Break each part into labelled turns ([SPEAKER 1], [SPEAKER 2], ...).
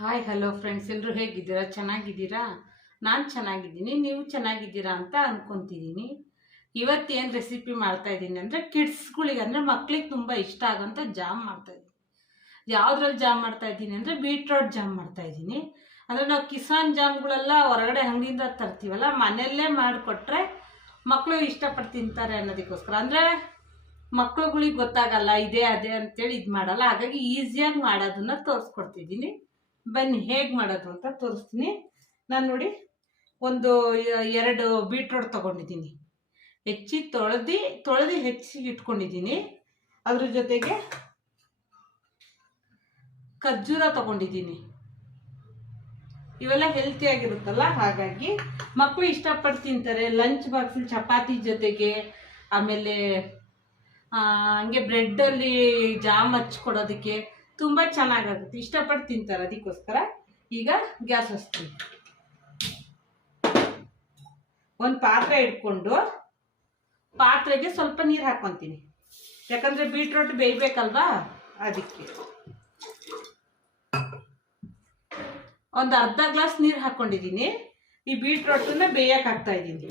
[SPEAKER 1] Hi hello friends ಎಲ್ಲರೂ ಹೇಗಿದ್ದೀರಾ? ಚೆನ್ನಾಗಿದ್ದೀರಾ? ನಾನು ಚೆನ್ನಾಗಿದ್ದೀನಿ. ನೀವು ಚೆನ್ನಾಗಿದ್ದೀರಾ ಅಂತ ಅಂದ್ಕೊತಿದ್ದೀನಿ ಇವತ್ತೇನು ರೆಸಿಪಿ ಮಾಡ್ತಾ ಇದ್ದೀನಿ ಅಂದರೆ ಕಿಡ್ಸ್ಗಳಿಗೆ ಅಂದರೆ ಮಕ್ಳಿಗೆ ತುಂಬ ಇಷ್ಟ ಆಗೋಂಥ ಜಾಮ್ ಮಾಡ್ತಾ ಇದ್ದೀನಿ. ಯಾವುದ್ರಲ್ಲಿ ಜಾಮ್ ಮಾಡ್ತಾ ಇದ್ದೀನಿ ಅಂದರೆ ಬೀಟ್ರೋಟ್ ಜಾಮ್ ಮಾಡ್ತಾ ಇದ್ದೀನಿ. ಅಂದರೆ ನಾವು ಕಿಸಾನ್ ಜಾಮ್ಗಳೆಲ್ಲ ಹೊರಗಡೆ ಅಂಗಡಿಯಿಂದ ತರ್ತೀವಲ್ಲ, ಮನೆಯಲ್ಲೇ ಮಾಡಿಕೊಟ್ರೆ ಮಕ್ಕಳು ಇಷ್ಟಪಟ್ಟು ತಿಂತಾರೆ ಅನ್ನೋದಕ್ಕೋಸ್ಕರ. ಅಂದರೆ ಮಕ್ಳುಗಳಿಗೆ ಗೊತ್ತಾಗಲ್ಲ, ಇದೇ ಅದೇ ಅಂತೇಳಿ ಇದು ಮಾಡಲ್ಲ. ಹಾಗಾಗಿ ಈಸಿಯಾಗಿ ಮಾಡೋದನ್ನ ತೋರಿಸ್ಕೊಡ್ತಿದ್ದೀನಿ. ಬನ್ನಿ, ಹೇಗೆ ಮಾಡೋದು ಅಂತ ತೋರಿಸ್ತೀನಿ. ನಾನು ನೋಡಿ, ಒಂದು ಎರಡು ಬೀಟ್ರೋಟ್ ತೊಗೊಂಡಿದ್ದೀನಿ. ಹೆಚ್ಚಿ ತೊಳೆದು ತೊಳೆದು ಹೆಚ್ಚಿ ಇಟ್ಕೊಂಡಿದ್ದೀನಿ. ಅದ್ರ ಜೊತೆಗೆ ಖರ್ಜೂರ ತೊಗೊಂಡಿದ್ದೀನಿ. ಇವೆಲ್ಲ ಹೆಲ್ತಿಯಾಗಿರುತ್ತಲ್ಲ ಹಾಗಾಗಿ ಮಕ್ಕಳು ಇಷ್ಟಪಟ್ಟು ತಿಂತಾರೆ. ಲಂಚ್ ಬಾಕ್ಸಲ್ಲಿ ಚಪಾತಿ ಜೊತೆಗೆ, ಆಮೇಲೆ ಹಂಗೆ ಬ್ರೆಡ್ಡಲ್ಲಿ ಜಾಮ್ ಹಚ್ಕೊಡೋದಕ್ಕೆ ತುಂಬ ಚೆನ್ನಾಗಾಗುತ್ತೆ. ಇಷ್ಟಪಟ್ಟು ತಿಂತಾರೆ ಅದಕ್ಕೋಸ್ಕರ. ಈಗ ಗ್ಯಾಸ್ ಹಚ್ತೀನಿ. ಒಂದು ಪಾತ್ರೆ ಇಟ್ಕೊಂಡು ಪಾತ್ರೆಗೆ ಸ್ವಲ್ಪ ನೀರು ಹಾಕ್ಕೊತೀನಿ ಯಾಕಂದರೆ ಬೀಟ್ರೋಟ್ ಬೇಯಬೇಕಲ್ವಾ? ಅದಕ್ಕೆ. ಒಂದು ಅರ್ಧ ಗ್ಲಾಸ್ ನೀರು ಹಾಕ್ಕೊಂಡಿದ್ದೀನಿ ಈ ಬೀಟ್ರೋಟನ್ನ ಬೇಯಕ್ಕೆ ಹಾಕ್ತಾ ಇದ್ದೀನಿ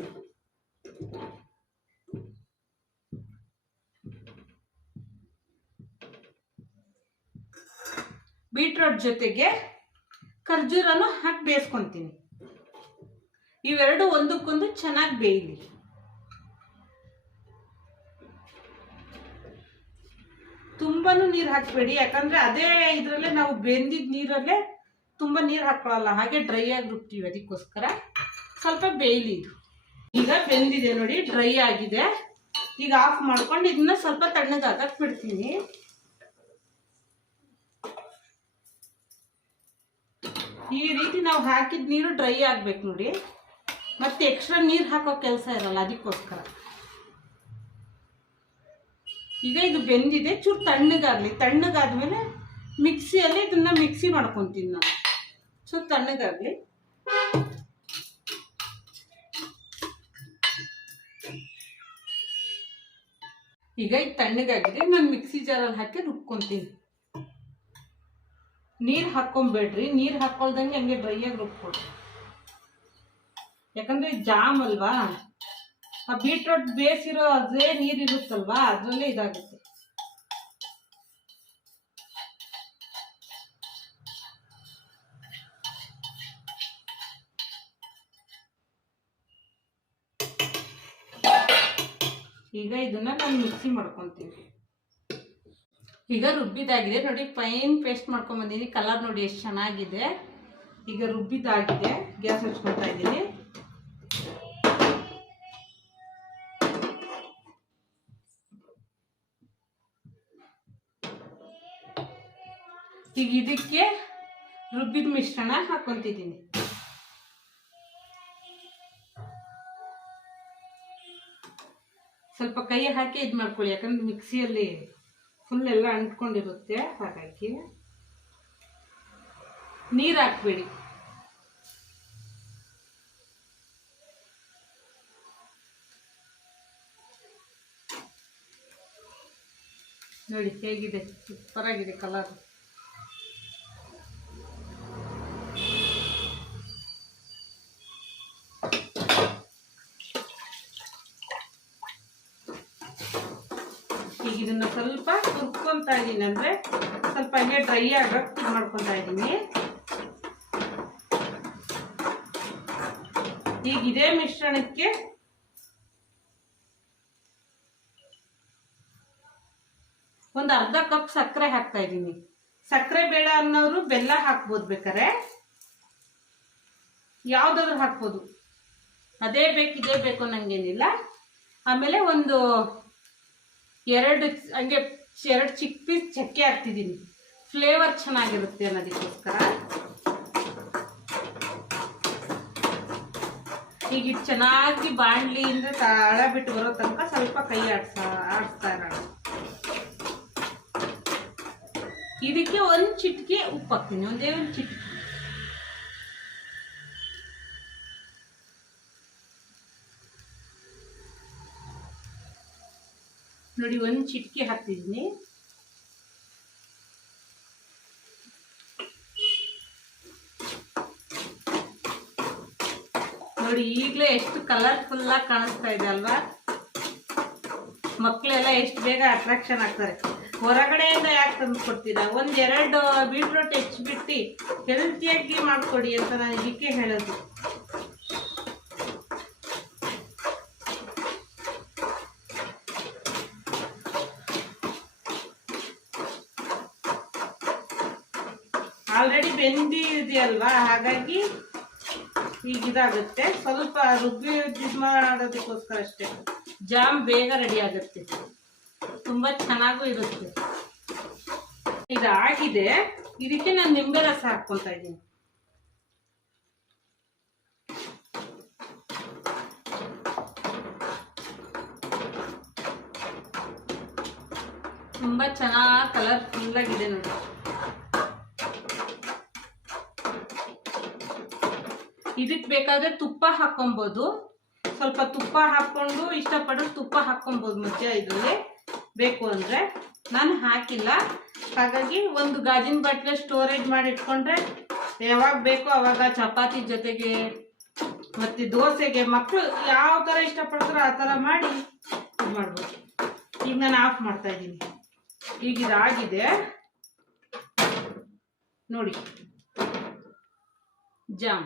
[SPEAKER 1] ಬೀಟ್ರೋಟ್ ಜೊತೆಗೆ ಖರ್ಜೂರನು ಹಾಕಿ ಬೇಯಿಸ್ಕೊತೀನಿ. ಇವೆರಡು ಒಂದಕ್ಕೊಂದು ಚೆನ್ನಾಗಿ ಬೇಯಲಿ. ತುಂಬಾನು ನೀರು ಹಾಕಬೇಡಿ, ಯಾಕಂದ್ರೆ ಅದೇ ಇದರಲ್ಲೇ ನಾವು ಬೆಂದಿದ್ದ ನೀರಲ್ಲೇ ತುಂಬ ನೀರು ಹಾಕೊಳ್ಳಲ್ಲ ಹಾಗೆ ಡ್ರೈ ಆಗಿ ರುಬ್ತೀವಿ ಅದಕ್ಕೋಸ್ಕರ. ಸ್ವಲ್ಪ ಬೇಯಲಿ ಇದು. ಈಗ ಬೆಂದಿದೆ ನೋಡಿ, ಡ್ರೈ ಆಗಿದೆ. ಈಗ ಆಫ್ ಮಾಡ್ಕೊಂಡು ಇದನ್ನ ಸ್ವಲ್ಪ ತಣ್ಣಗಾಗಕ್ಕೆ ಬಿಡ್ತೀನಿ ಈ ರೀತಿ ನಾವು ಹಾಕಿದ ನೀರು ಡ್ರೈ ಆಗ್ಬೇಕು ನೋಡಿ. ಮತ್ತೆ ಎಕ್ಸ್ಟ್ರಾ ನೀರು ಹಾಕೋ ಕೆಲಸ ಇರಲ್ಲ, ಅದಕ್ಕೋಸ್ಕರ. ಈಗ ಇದು ಬೆಂದಿದೆ, ಚೂರು ತಣ್ಣಗಾಗಲಿ. ತಣ್ಣಗಾದ್ಮೇಲೆ ಮಿಕ್ಸಿಯಲ್ಲಿ ಇದನ್ನ ಮಿಕ್ಸಿ ಮಾಡ್ಕೊತೀನಿ ನಾನು. ಚೂರು ತಣ್ಣಗಾಗಲಿ. ಈಗ ಇದು ತಣ್ಣಗಾಗಿದೆ, ನಾನು ಮಿಕ್ಸಿ ಜಾರಲ್ಲಿ ಹಾಕಿ ರುಬ್ಕೊಂತೀನಿ. ನೀರು ಹಾಕ್ಕೊಂಬೇಡ್ರಿ ನೀರು ಹಾಕೊಳ್ದಂಗೆ ಹಂಗೆ ಡ್ರೈ ಆಗಿ ರುಬ್ಕೊಡ್ರಿ ಯಾಕಂದ್ರೆ ಜಾಮ್ ಅಲ್ವಾ? ಆ ಬೀಟ್ರೋಟ್ ಬೇಸಿರೋ ಅದೇ ನೀರು ಇರುತ್ತಲ್ವಾ? ಅದರಲ್ಲೇ ಇದಾಗುತ್ತೆ. ಈಗ ಇದನ್ನ ನಾನು ಮಿಕ್ಸಿ ಮಾಡ್ಕೊತೀನಿ. ಈಗ ರುಬ್ಬಿದಾಗಿದೆ. ನೋಡಿ ಫೈನ್ ಪೇಸ್ಟ್ ಮಾಡ್ಕೊಂಡ್ ಬಂದಿದ್ದೀನಿ. ಕಲರ್ ನೋಡಿ ಎಷ್ಟು ಚೆನ್ನಾಗಿದೆ. ಈಗ ರುಬ್ಬಿದಾಗಿದೆ. ಗ್ಯಾಸ್ ಹಚ್ಕೊತಾ ಇದ್ದೀನಿ. ಈಗ ಇದಕ್ಕೆ ರುಬ್ಬಿದ ಮಿಶ್ರಣ ಹಾಕೊಂತಿದ್ದೀನಿ. ಸ್ವಲ್ಪ ಕೈ ಹಾಕಿ ಇದು ಮಾಡ್ಕೊಳ್ಳಿ ಯಾಕಂದ್ರೆ ಮಿಕ್ಸಿಯಲ್ಲಿ ಫುಲ್ ಎಲ್ಲ ಅಂಟ್ಕೊಂಡಿರುತ್ತೆ ಹಾಗಾಗಿ ನೀರು ಹಾಕ್ಬೇಡಿ. ನೋಡಿ ಹೇಗಿದೆ ಸೂಪರ್ ಆಗಿದೆ ಕಲರ್ ಈಗ ಇದನ್ನ ಸ್ವಲ್ಪ ತುರ್ಕೊತಾ ಇದ್ದೀನಿ ಅಂದ್ರೆ ಸ್ವಲ್ಪ ಹಂಗೆ ಡ್ರೈ ಆಗಕ್ಕೆ ಮಾಡ್ಕೊತಾ ಇದ್ದೀನಿ ಈಗ ಇದೇ ಮಿಶ್ರಣಕ್ಕೆ ಒಂದು ಅರ್ಧ ಕಪ್ ಸಕ್ಕರೆ ಹಾಕ್ತಾ ಇದ್ದೀನಿ ಸಕ್ಕರೆ ಬೇಳೆ ಅನ್ನೋರು ಬೆಲ್ಲ ಹಾಕ್ಬೋದು ಬೇಕಾರೆ ಯಾವ್ದಾದ್ರು ಹಾಕ್ಬೋದು. ಅದೇ ಬೇಕು, ಇದೇ ಬೇಕು ಅನ್ನಂಗೇನಿಲ್ಲ. ಆಮೇಲೆ ಒಂದು ಎರಡು ಹಂಗೆ ಎರಡು ಚಿಕ್ಕ ಪೀಸ್ ಚಕ್ಕೆ ಹಾಕ್ತಿದ್ದೀನಿ. ಫ್ಲೇವರ್ ಚೆನ್ನಾಗಿರುತ್ತೆ ಅನ್ನೋದಕ್ಕೋಸ್ಕರ. ಈಗ ಇದು ಚೆನ್ನಾಗಿ ಬಾಣಲಿಯಿಂದ ತಾಳ ಬಿಟ್ಟು ಬರೋ ತನಕ ಸ್ವಲ್ಪ ಕೈ ಆಡ್ಸ, ಆಡಿಸ್ತಾ ಇರೋಣ. ಇದಕ್ಕೆ ಒಂದು ಚಿಟಿಕೆ ಉಪ್ಪು ಹಾಕ್ತೀನಿ. ಒಂದೇ ಒಂದು ಚಿಟಿಕೆ. ನೋಡಿ, ಒಂದು ಚಿಟಿಕೆ ಹಾಕ್ತಿದ್ದೀನಿ. ನೋಡಿ, ಈಗಲೇ ಎಷ್ಟು ಕಲರ್ಫುಲ್ ಆಗಿ ಕಾಣಿಸ್ತಾ ಇದೆ ಅಲ್ವಾ? ಮಕ್ಕಳೆಲ್ಲ ಎಷ್ಟು ಬೇಗ ಅಟ್ರಾಕ್ಷನ್ ಆಗ್ತಾರೆ. ಹೊರಗಡೆಯಿಂದ ಯಾಕೆ ತಂದ್ಕೊಡ್ತೀರಾ ಒಂದು ಎರಡು ಬೀಟ್ರೂಟ್ ಹೆಚ್ಚಿಬಿಟ್ಟು ಹೆಲ್ತಿಯಾಗಿ ಮಾಡಿಕೊಡಿ ಅಂತ ನಾನು ಇದಕ್ಕೆ ಹೇಳೋದು. ಆಲ್ರೆಡಿ ಬೆಂದಿದೆಯಲ್ವಾ? ಹಾಗಾಗಿ ಈಗ ಇದಾಗುತ್ತೆ. ಸ್ವಲ್ಪ ರುಬ್ಬಿ ಮಾಡೋದಕ್ಕೋಸ್ಕರ ಅಷ್ಟೇ. ಜಾಮ್ ಬೇಗ ರೆಡಿ ಆಗುತ್ತೆ. ತುಂಬ ಚೆನ್ನಾಗೂ ಇರುತ್ತೆ. ಇದಾಗಿದೆ ಇದಕ್ಕೆ ನಾನು ನಿಂಬೆ ರಸ ಹಾಕ್ಕೊತಾ ಇದ್ದೀನಿ. ತುಂಬ ಚೆನ್ನಾಗಿ ಕಲರ್ಫುಲ್ ಆಗಿದೆ ನೋಡಿ. ಇದಕ್ಕೆ ಬೇಕಾದ್ರೆ ತುಪ್ಪ ಹಾಕೊಬೋದು. ಸ್ವಲ್ಪ ತುಪ್ಪ ಹಾಕ್ಕೊಂಡು ಇಷ್ಟಪಡೋರು ತುಪ್ಪ ಹಾಕೊಂಬೋದು ಮಧ್ಯ ಇದರಲ್ಲಿ. ಬೇಕು ಅಂದರೆ. ನಾನು ಹಾಕಿಲ್ಲ. ಹಾಗಾಗಿ ಒಂದು ಗಾಜಿನ ಬಟ್ಲೆ ಸ್ಟೋರೇಜ್ ಮಾಡಿ ಇಟ್ಕೊಂಡ್ರೆ ಯಾವಾಗ ಬೇಕೋ ಅವಾಗ ಚಪಾತಿ ಜೊತೆಗೆ ಮತ್ತು ದೋಸೆಗೆ ಮಕ್ಕಳು ಯಾವ ಥರ ಇಷ್ಟಪಡ್ತಾರೋ ಆ ಥರ ಮಾಡಿ ಇದು ಮಾಡ್ಬೋದು. ಈಗ ನಾನು ಆಫ್ ಮಾಡ್ತಾ ಇದ್ದೀನಿ. ಈಗ ಇದಾಗಿದೆ. ನೋಡಿ. ಜಾಮ್.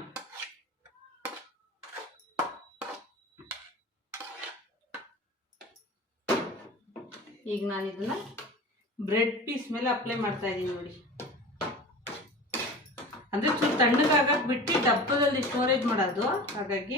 [SPEAKER 1] ಈಗ ನಾನು ಇದನ್ನ ಬ್ರೆಡ್ ಪೀಸ್ ಮೇಲೆ ಅಪ್ಲೈ ಮಾಡ್ತಾ ಇದ್ದೀನಿ ನೋಡಿ. ಅಂದ್ರೆ ಚೂರು ತಣ್ಣಗಾಗಕ್ಕೆ ಬಿಟ್ಟು ಡಬ್ಬದಲ್ಲಿ ಸ್ಟೋರೇಜ್ ಮಾಡೋದು. ಹಾಗಾಗಿ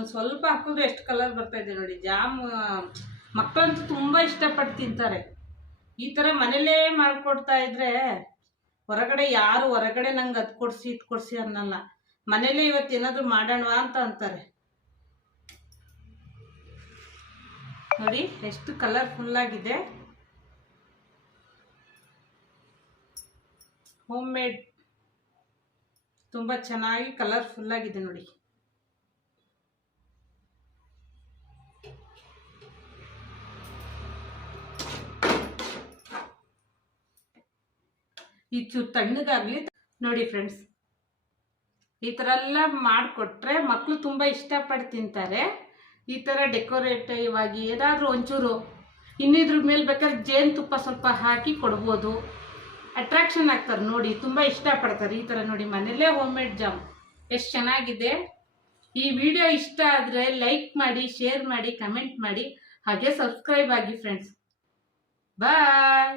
[SPEAKER 1] ಒಂದು ಸ್ವಲ್ಪ ಹಾಕಿದ್ರೆ ಎಷ್ಟು ಕಲರ್ ಬರ್ತಾ ಇದೆ ನೋಡಿ. ಜಾಮ್ ಮಕ್ಕಳಂತೂ ತುಂಬ ಇಷ್ಟಪಟ್ಟು ತಿಂತಾರೆ. ಈ ಥರ ಮನೇಲೇ ಮಾಡಿಕೊಡ್ತಾ ಇದ್ರೆ ಹೊರಗಡೆ ಯಾರು ಹೊರಗಡೆ ನಂಗೆ ಅದು ಕೊಡಿಸಿ, ಇದು ಕೊಡಿಸಿ ಅನ್ನಲ್ಲ. ಮನೇಲೇ ಇವತ್ತು ಏನಾದರೂ ಮಾಡೋಣವಾ ಅಂತ ಅಂತಾರೆ. ನೋಡಿ, ಎಷ್ಟು ಕಲರ್ಫುಲ್ ಆಗಿದೆ. ಹೋಮ್ ಮೇಡ್ ತುಂಬ ಚೆನ್ನಾಗಿ ಕಲರ್ಫುಲ್ ಆಗಿದೆ ನೋಡಿ. ಈ ಚೂರು ತಣ್ಣಗಾಗ್ಲಿ ನೋಡಿ ಫ್ರೆಂಡ್ಸ್ ಈ ಥರ ಎಲ್ಲ ಮಾಡಿಕೊಟ್ರೆ ಮಕ್ಕಳು ತುಂಬ ಇಷ್ಟಪಟ್ಟು ತಿಂತಾರೆ. ಈ ಥರ ಡೆಕೋರೇಟಿವ್ ಆಗಿ ಏನಾದರೂ ಒಂಚೂರು ಇನ್ನಿದ್ರ ಮೇಲೆ ಬೇಕಾದ್ರೆ ಜೇನುತುಪ್ಪ ಸ್ವಲ್ಪ ಹಾಕಿ ಕೊಡ್ಬೋದು. ಅಟ್ರಾಕ್ಷನ್ ಆಗ್ತಾರೆ ನೋಡಿ, ತುಂಬ ಇಷ್ಟಪಡ್ತಾರೆ ಈ ಥರ ನೋಡಿ ಮನೇಲೇ ಹೋಮ್ ಮೇಡ್ ಜಾಮ್ ಎಷ್ಟು ಚೆನ್ನಾಗಿದೆ. ಈ ವಿಡಿಯೋ ಇಷ್ಟ ಆದರೆ ಲೈಕ್ ಮಾಡಿ ಶೇರ್ ಮಾಡಿ ಕಮೆಂಟ್ ಮಾಡಿ, ಹಾಗೆ ಸಬ್ಸ್ಕ್ರೈಬ್ ಆಗಿ ಫ್ರೆಂಡ್ಸ್ ಬಾಯ್